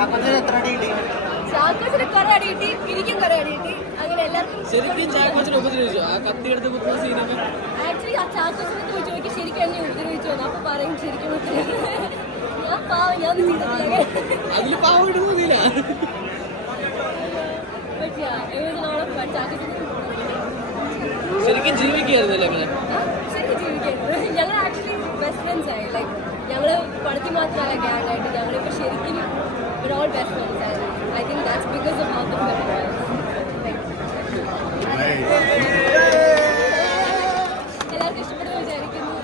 ചാക്കോച്ചിന് കുറെ അടി കിട്ടി, എനിക്കും കുറെ അടി കിട്ടി. അങ്ങനെ എല്ലാവർക്കും ആക്ച്വലി ആ ചാക്കോച്ചിനെ പോയി ചോദിക്കും ശരിക്കും എന്നെ ഉപദ്രവിച്ചു. അപ്പൊ പറയും ശരിക്കും ഞാൻ പാവം, ഞാൻ ശരിക്കും ജീവിക്കായിരുന്നല്ലേ? ശരിക്കും ജീവിക്കായിരുന്നു. ഞങ്ങൾ ആക്ച്വലി ബെസ്റ്റ് ഫ്രണ്ട്സ് ആയി. ലൈക്ക് ഞങ്ങള് പടത്തി മാത്രമല്ല ഗ്യാങ് ആയിട്ട് ഞങ്ങളിപ്പോൾ ശരിക്കും ഓൾ ബെസ്റ്റ് ഫ്രണ്ട്സ് ആയിരുന്നു. I think that's because of how the film was. എല്ലാവർക്കും ഇഷ്ടപ്പെടുന്നു വിചാരിക്കുന്നു.